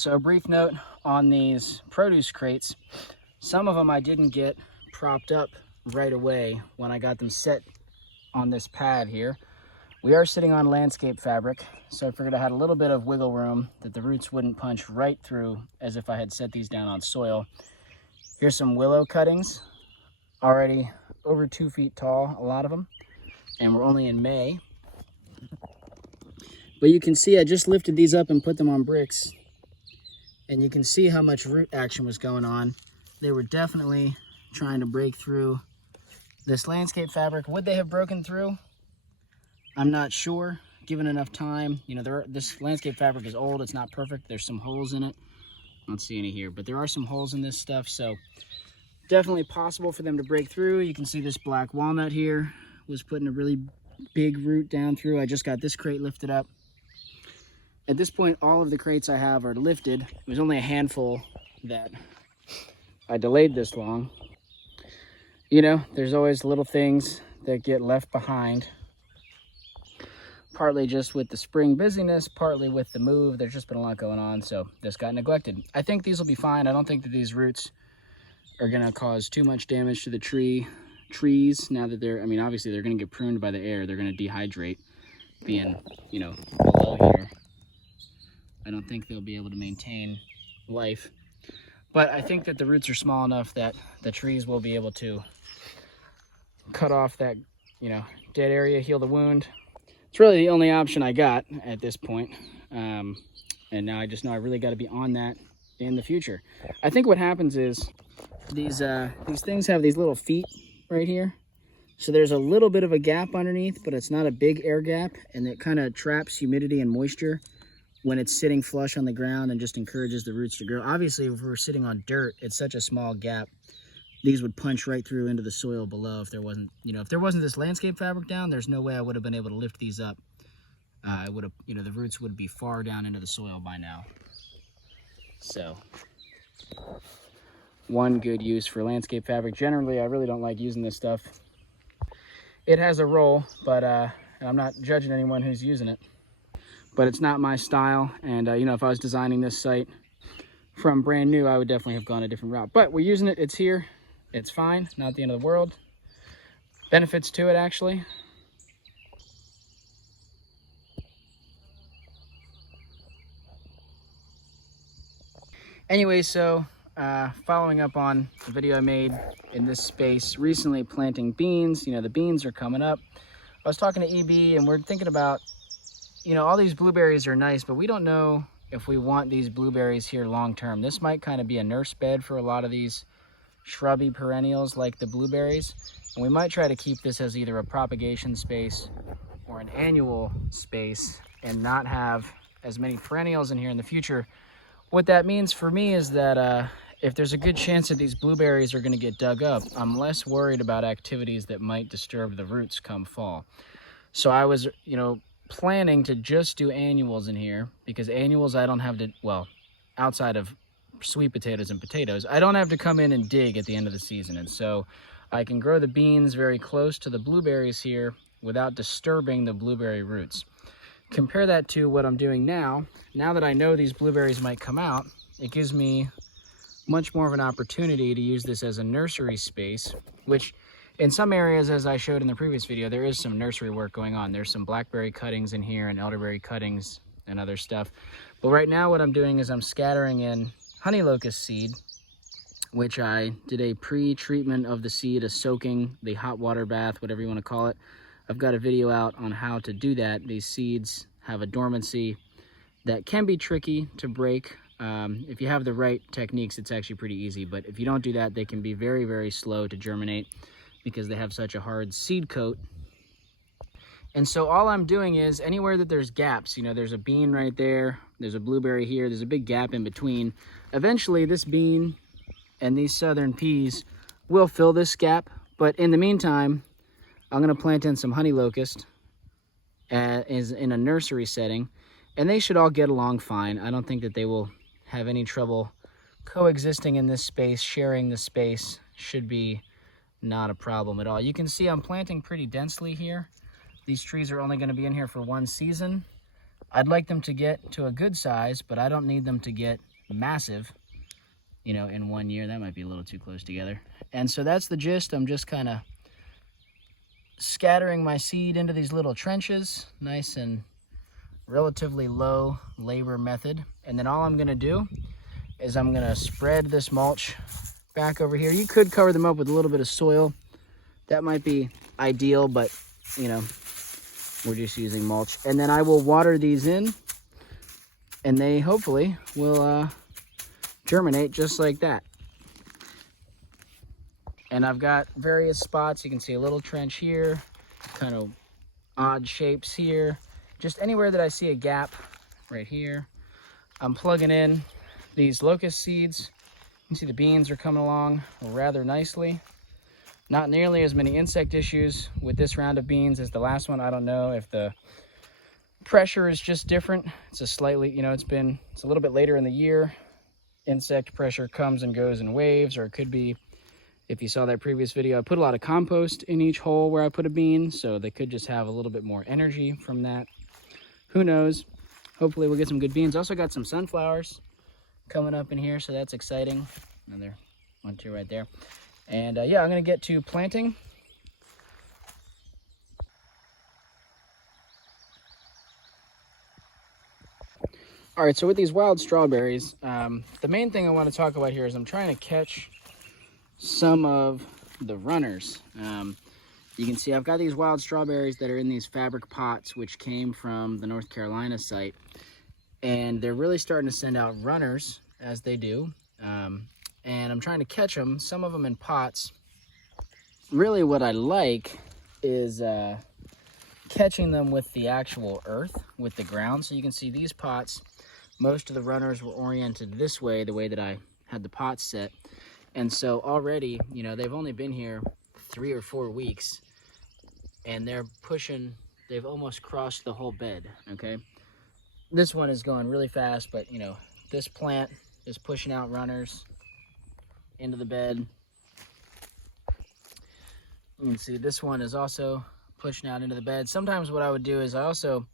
So a brief note on these produce crates. Some of them I didn't get propped up right away when I got them set on this pad here. We are sitting on landscape fabric, so I figured I had a little bit of wiggle room that the roots wouldn't punch right through as if I had set these down on soil. Here's some willow cuttings, already over 2 feet tall, a lot of them, and we're only in May. But you can see I just lifted these up and put them on bricks, and you can see how much root action was going on. They were definitely trying to break through this landscape fabric. Would they have broken through? I'm not sure, given enough time. You know, this landscape fabric is old, it's not perfect. There's some holes in it. I don't see any here, but there are some holes in this stuff, so definitely possible for them to break through. You can see this black walnut here was putting a really big root down through. I just got this crate lifted up. At this point, all of the crates I have are lifted. It was only a handful that I delayed this long. You know, there's always little things that get left behind. Partly just with the spring busyness, partly with the move. There's just been a lot going on, so this got neglected. I think these will be fine. I don't think that these roots are gonna cause too much damage to the trees now that they're, I mean, obviously they're gonna get pruned by the air. They're gonna dehydrate being, you know, below here. I don't think they'll be able to maintain life. But I think that the roots are small enough that the trees will be able to cut off that, you know, dead area, heal the wound. It's really the only option I got at this point. And now I just know I really got to be on that in the future. I think what happens is these things have these little feet right here. So there's a little bit of a gap underneath, but it's not a big air gap, and it kind of traps humidity and moisture when it's sitting flush on the ground and just encourages the roots to grow. Obviously, if we're sitting on dirt, it's such a small gap. These would punch right through into the soil below if there wasn't, you know, if there wasn't this landscape fabric down, there's no way I would have been able to lift these up. I would have, you know, the roots would be far down into the soil by now. So, one good use for landscape fabric. Generally, I really don't like using this stuff. It has a role, but I'm not judging anyone who's using it. But it's not my style, and you know, if I was designing this site from brand new, I would definitely have gone a different route. But we're using it, it's here, it's fine, not the end of the world. Benefits to it, actually. Anyway, so following up on the video I made in this space recently, planting beans. You know, the beans are coming up. I was talking to EB, and we're thinking about, you know, all these blueberries are nice, but we don't know if we want these blueberries here long term. This might kind of be a nurse bed for a lot of these shrubby perennials like the blueberries, and we might try to keep this as either a propagation space or an annual space and not have as many perennials in here in the future. What that means for me is that if there's a good chance that these blueberries are going to get dug up, I'm less worried about activities that might disturb the roots come fall. So I was, you know, planning to just do annuals in here, because annuals I don't have to, well, outside of sweet potatoes and potatoes, I don't have to come in and dig at the end of the season. And so I can grow the beans very close to the blueberries here without disturbing the blueberry roots. Compare that to what I'm doing now. Now that I know these blueberries might come out, it gives me much more of an opportunity to use this as a nursery space, which in some areas, as I showed in the previous video, there is some nursery work going on. There's some blackberry cuttings in here and elderberry cuttings and other stuff. But right now what I'm doing is I'm scattering in honey locust seed, which I did a pre-treatment of the seed, a soaking, the hot water bath, whatever you want to call it. I've got a video out on how to do that. These seeds have a dormancy that can be tricky to break. If you have the right techniques, it's actually pretty easy. But if you don't do that, they can be very, very slow to germinate because they have such a hard seed coat. And so all I'm doing is anywhere that there's gaps, you know, there's a bean right there, there's a blueberry here, there's a big gap in between. Eventually this bean and these southern peas will fill this gap. But in the meantime, I'm going to plant in some honey locust is in a nursery setting, and they should all get along fine. I don't think that they will have any trouble coexisting in this space. Sharing the space should be not a problem at all. You can see I'm planting pretty densely here. These trees are only going to be in here for one season. I'd like them to get to a good size, but I don't need them to get massive, you know, in 1 year. That might be a little too close together. And so that's the gist. I'm just kind of scattering my seed into these little trenches, nice and relatively low labor method. And then all I'm gonna do is I'm gonna spread this mulch back over here. You could cover them up with a little bit of soil. That might be ideal, but you know, we're just using mulch. And then I will water these in, and they hopefully will germinate just like that. And I've got various spots. You can see a little trench here, kind of odd shapes here. Just anywhere that I see a gap, right here. I'm plugging in these locust seeds. You can see the beans are coming along rather nicely. Not nearly as many insect issues with this round of beans as the last one. I don't know if the pressure is just different. It's a slightly, you know, it's a little bit later in the year. Insect pressure comes and goes in waves, or it could be, if you saw that previous video, I put a lot of compost in each hole where I put a bean, so they could just have a little bit more energy from that. Who knows? Hopefully we'll get some good beans. Also got some sunflowers coming up in here, so that's exciting. Another 1, 2 right there. And yeah, I'm gonna get to planting. All right, so with these wild strawberries, the main thing I want to talk about here is I'm trying to catch some of the runners. You can see I've got these wild strawberries that are in these fabric pots, which came from the North Carolina site, and they're really starting to send out runners as they do. And I'm trying to catch them, some of them in pots. Really what I like is catching them with the actual earth, with the ground. So you can see these pots, most of the runners were oriented this way, the way that I had the pots set. And so already, you know, they've only been here 3 or 4 weeks, and they're pushing, they've almost crossed the whole bed, okay? This one is going really fast, but you know, this plant is pushing out runners into the bed. You can see this one is also pushing out into the bed. Sometimes what I would do is I also,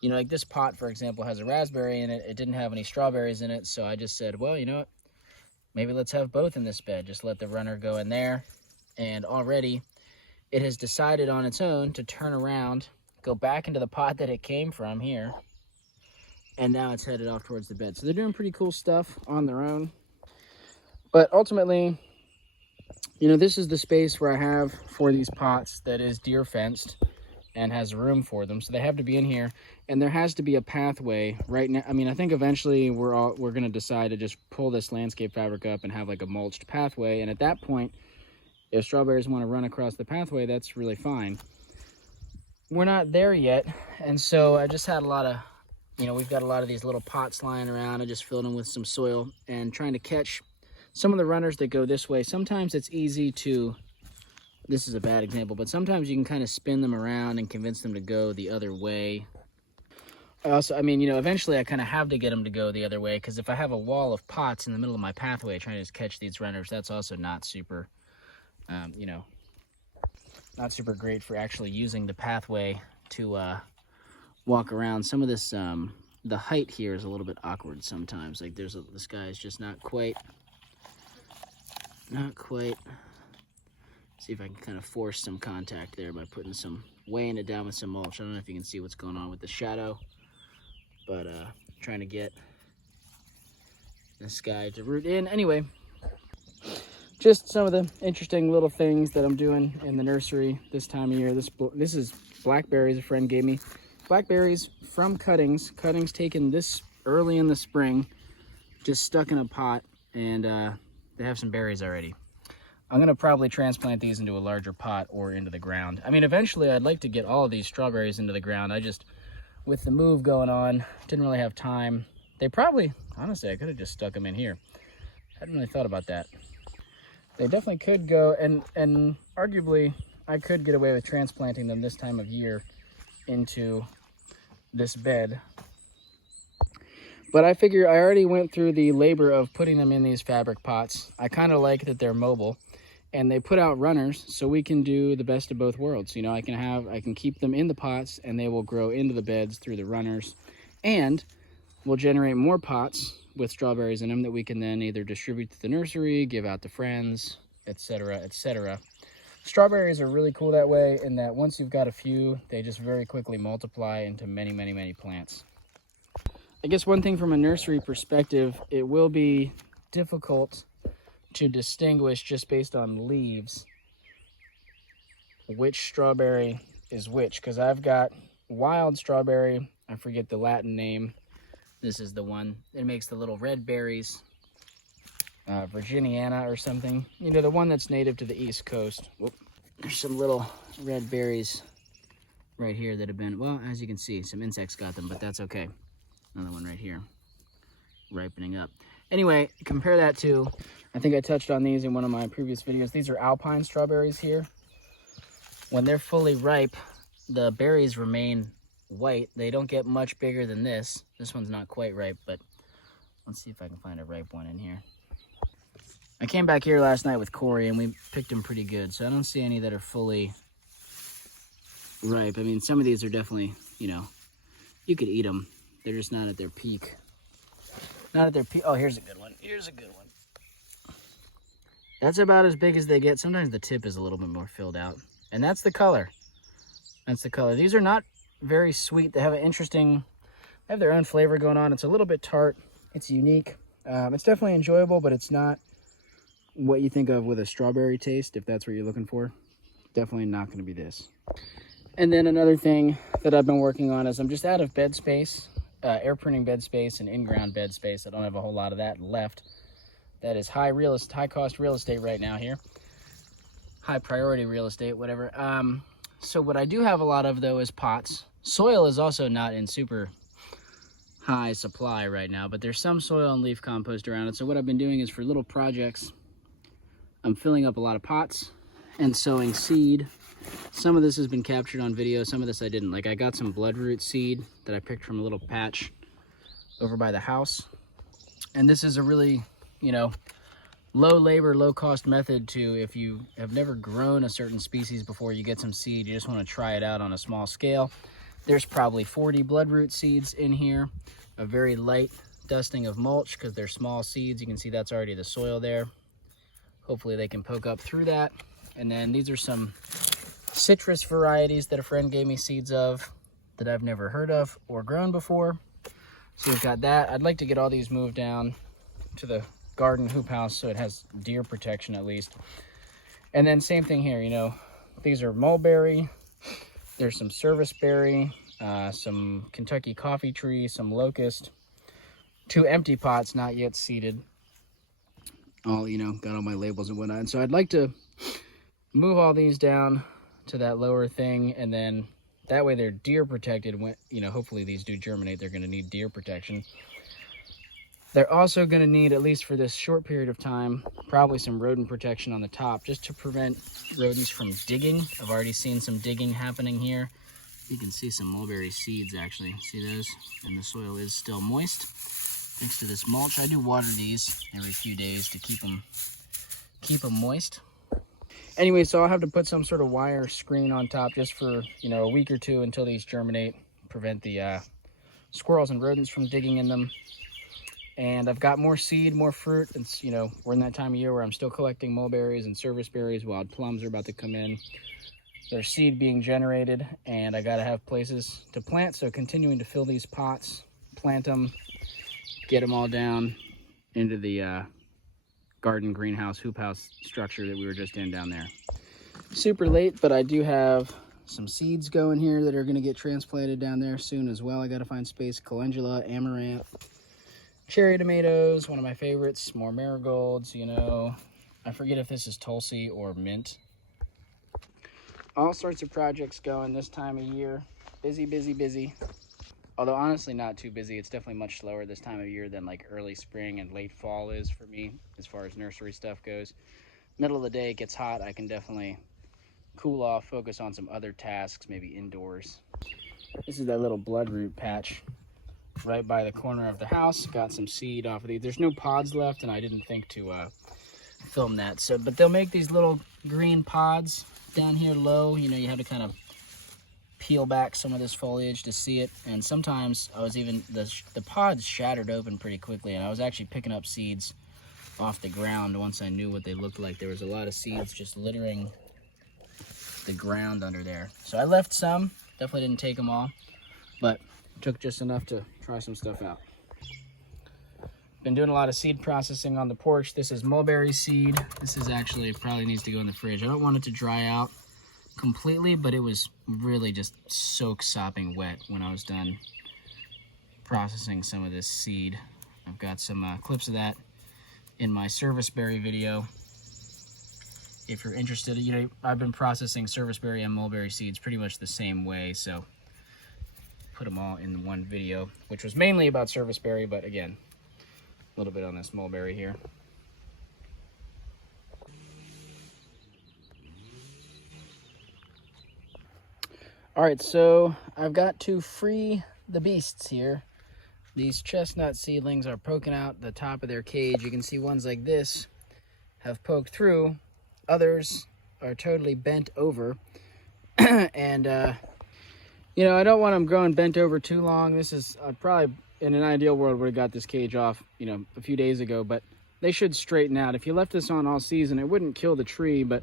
you know, like this pot, for example, has a raspberry in it. It didn't have any strawberries in it, so I just said, well, you know what? Maybe let's have both in this bed. Just let the runner go in there. And already it has decided on its own to turn around, go back into the pot that it came from here, and now it's headed off towards the bed. So they're doing pretty cool stuff on their own. But ultimately, you know, this is the space where I have for these pots that is deer fenced and has room for them. So they have to be in here, and there has to be a pathway right now. I mean, I think eventually we're going to decide to just pull this landscape fabric up and have like a mulched pathway. And at that point, if strawberries want to run across the pathway, that's really fine. We're not there yet. And so I just had a lot of, you know, we've got a lot of these little pots lying around. I just filled them with some soil and trying to catch some of the runners that go this way. Sometimes it's easy to, this is a bad example, but sometimes you can kind of spin them around and convince them to go the other way. I mean, you know, eventually I kind of have to get them to go the other way, because if I have a wall of pots in the middle of my pathway trying to just catch these runners, that's also not super, you know, not super great for actually using the pathway to walk around. Some of this, the height here is a little bit awkward sometimes. Like this guy is just not quite. See if I can kind of force some contact there by putting some, weighing it down with some mulch. I don't know if you can see what's going on with the shadow, but trying to get this guy to root in. Anyway, just some of the interesting little things that I'm doing in the nursery this time of year. This is blackberries a friend gave me. Blackberries from cuttings taken this early in the spring, just stuck in a pot, and they have some berries already. I'm gonna probably transplant these into a larger pot or into the ground. I mean, eventually I'd like to get all of these strawberries into the ground. I just, with the move going on, didn't really have time. They probably, honestly, I could have just stuck them in here. Hadn't really thought about that. They definitely could go, and arguably I could get away with transplanting them this time of year into this bed. But I figure I already went through the labor of putting them in these fabric pots. I kind of like that they're mobile, and they put out runners, so we can do the best of both worlds. You know, I can keep them in the pots, and they will grow into the beds through the runners, And we'll generate more pots with strawberries in them that we can then either distribute to the nursery, give out to friends, etc., etc. Strawberries are really cool that way, in that once you've got a few, they just very quickly multiply into many, many, many plants. I guess one thing from a nursery perspective, it will be difficult to distinguish just based on leaves which strawberry is which, because I've got wild strawberry, I forget the Latin name. This is the one. It makes the little red berries. Virginiana or something. You know, the one that's native to the East Coast. Whoop. There's some little red berries right here that have been, well, as you can see, some insects got them, but that's okay. Another one right here, ripening up. Anyway, compare that to, I think I touched on these in one of my previous videos. These are alpine strawberries here. When they're fully ripe, the berries remain white. They don't get much bigger than this. This one's not quite ripe, but let's see if I can find a ripe one in here. I came back here last night with Corey and we picked them pretty good, so I don't see any that are fully ripe. I mean, some of these are definitely, you know, you could eat them. They're just not at their peak. Not at their peak. Oh, here's a good one. Here's a good one. That's about as big as they get. Sometimes the tip is a little bit more filled out. And that's the color. That's the color. These are not very sweet. They have an interesting, they have their own flavor going on. It's a little bit tart. It's unique. It's definitely enjoyable, but it's not what you think of with a strawberry taste, if that's what you're looking for. Definitely not going to be this. And then another thing that I've been working on is I'm just out of bed space, air printing bed space and in-ground bed space. I don't have a whole lot of that left. That is high cost real estate right now here. High priority real estate, whatever. So what I do have a lot of, though, is pots. Soil is also not in super high supply right now, but there's some soil and leaf compost around it. So what I've been doing is for little projects, I'm filling up a lot of pots and sowing seed. Some of this has been captured on video, some of this I didn't. Like, I got some bloodroot seed that I picked from a little patch over by the house. And this is a really, you know, low labor, low cost method to, if you have never grown a certain species before, you get some seed, you just want to try it out on a small scale. There's probably 40 bloodroot seeds in here, a very light dusting of mulch because they're small seeds. You can see that's already the soil there. Hopefully they can poke up through that. And then these are some citrus varieties that a friend gave me seeds of that I've never heard of or grown before. So we've got that. I'd like to get all these moved down to the garden hoop house so it has deer protection at least. And then same thing here, you know, these are mulberry, there's some serviceberry, some Kentucky coffee tree, some locust, 2 empty pots not yet seeded. All, you know, got all my labels and whatnot. And so I'd like to move all these down to that lower thing, and then that way they're deer protected. When, you know, hopefully these do germinate, they're going to need deer protection. They're also going to need, at least for this short period of time, probably some rodent protection on the top, just to prevent rodents from digging. I've already seen some digging happening here. You can see some mulberry seeds, actually. See those? And the soil is still moist thanks to this mulch. I do water these every few days to keep them moist. Anyway, so I'll have to put some sort of wire screen on top just for, you know, a week or two until these germinate, prevent the squirrels and rodents from digging in them. And I've got more seed, more fruit. It's, you know, we're in that time of year where I'm still collecting mulberries and serviceberries. Wild plums are about to come in. There's seed being generated, and I gotta have places to plant. So continuing to fill these pots, plant them, get them all down into the garden greenhouse hoop house structure that we were just in down there. Super late, but I do have some seeds going here that are gonna get transplanted down there soon as well. I gotta find space. Calendula, amaranth, cherry tomatoes, one of my favorites, more marigolds, you know. I forget if this is Tulsi or mint. All sorts of projects going this time of year. Busy, busy, busy. Although honestly not too busy. It's definitely much slower this time of year than like early spring and late fall is for me as far as nursery stuff goes. Middle of the day it gets hot. I can definitely cool off, focus on some other tasks, maybe indoors. This is that little bloodroot patch right by the corner of the house. Got some seed off of these. There's no pods left, and I didn't think to film that. So, but they'll make these little green pods down here low. You know, you have to kind of peel back some of this foliage to see it. And sometimes I was even, the pods shattered open pretty quickly, and I was actually picking up seeds off the ground once I knew what they looked like. There was a lot of seeds just littering the ground under there. So I left some, definitely didn't take them all, but took just enough to try some stuff out. Been doing a lot of seed processing on the porch. This is mulberry seed. This is actually, probably needs to go in the fridge. I don't want it to dry out completely, but it was really just sopping wet when I was done processing some of this seed. I've got some clips of that in my serviceberry video. If you're interested, you know, I've been processing serviceberry and mulberry seeds pretty much the same way, so put them all in one video, which was mainly about serviceberry, but again, a little bit on this mulberry here. All right, so I've got to free the beasts here. These chestnut seedlings are poking out the top of their cage. You can see ones like this have poked through. Others are totally bent over. And, you know, I don't want them growing bent over too long. This is probably, in an ideal world, would have got this cage off, you know, a few days ago, but they should straighten out. If you left this on all season, it wouldn't kill the tree, but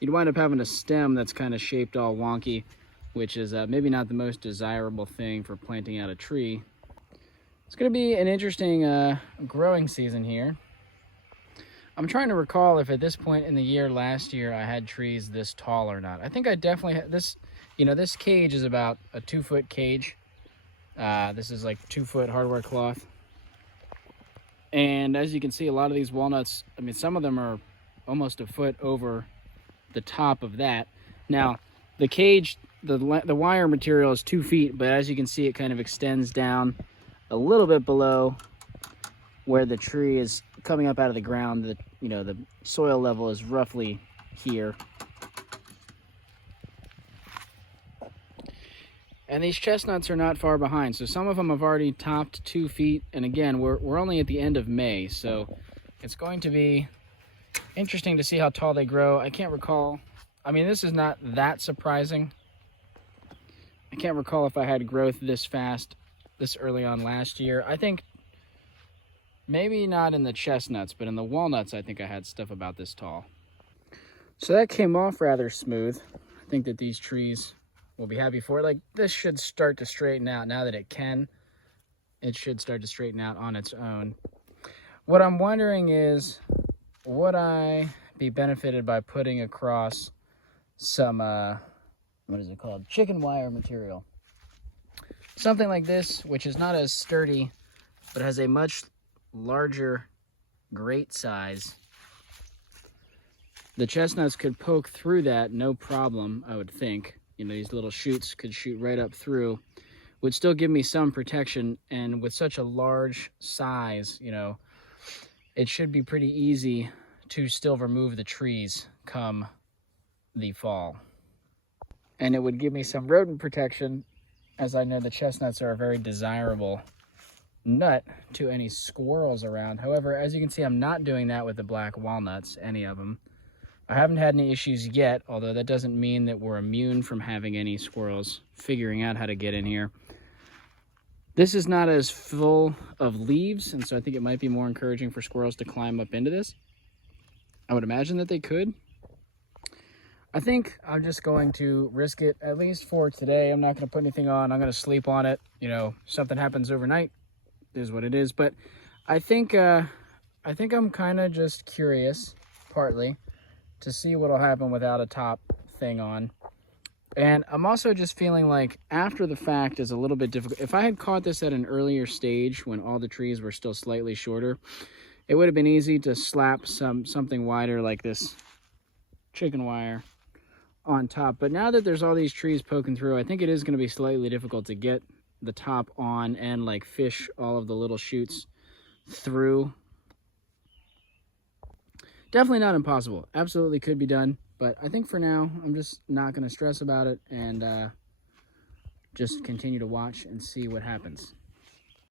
you'd wind up having a stem that's kind of shaped all wonky, which is maybe not the most desirable thing for planting out a tree. It's going to be an interesting growing season here. I'm trying to recall if at this point in the year last year I had trees this tall or not. I think I definitely had this. You know, this cage is about a 2-foot cage. This is like 2-foot hardware cloth. And as you can see, a lot of these walnuts, I mean, some of them are almost a foot over the top of that. Now, the cage, the wire material is 2 feet, but as you can see, it kind of extends down a little bit below where the tree is coming up out of the ground. The, you know, the soil level is roughly here. And these chestnuts are not far behind, so some of them have already topped 2 feet. And again, we're only at the end of May, so it's going to be interesting to see how tall they grow. I can't recall. I mean, this is not that surprising. I can't recall if I had growth this fast this early on last year. I think maybe not in the chestnuts, but in the walnuts, I think I had stuff about this tall. So that came off rather smooth. I think that these trees will be happy for it. Like, this should start to straighten out now that it can. It should start to straighten out on its own. What I'm wondering is, would I be benefited by putting across some, what is it called? Chicken wire material. Something like this, which is not as sturdy, but has a much larger grate size. The chestnuts could poke through that, no problem, I would think. You know, these little shoots could shoot right up through. Would still give me some protection, and with such a large size, you know, it should be pretty easy to still remove the trees come the fall. And it would give me some rodent protection, as I know the chestnuts are a very desirable nut to any squirrels around. However, as you can see, I'm not doing that with the black walnuts, any of them. I haven't had any issues yet, although that doesn't mean that we're immune from having any squirrels figuring out how to get in here. This is not as full of leaves, and so I think it might be more encouraging for squirrels to climb up into this. I would imagine that they could. I think I'm just going to risk it, at least for today. I'm not going to put anything on. I'm going to sleep on it. You know, something happens overnight, is what it is. But I think I'm kind of just curious, partly, to see what'll happen without a top thing on. And I'm also just feeling like after the fact is a little bit difficult. If I had caught this at an earlier stage when all the trees were still slightly shorter, it would have been easy to slap something wider like this chicken wire on top. But now that there's all these trees poking through, I think it is going to be slightly difficult to get the top on and like fish all of the little shoots through. Definitely not impossible. Absolutely could be done. But I think for now, I'm just not going to stress about it and just continue to watch and see what happens.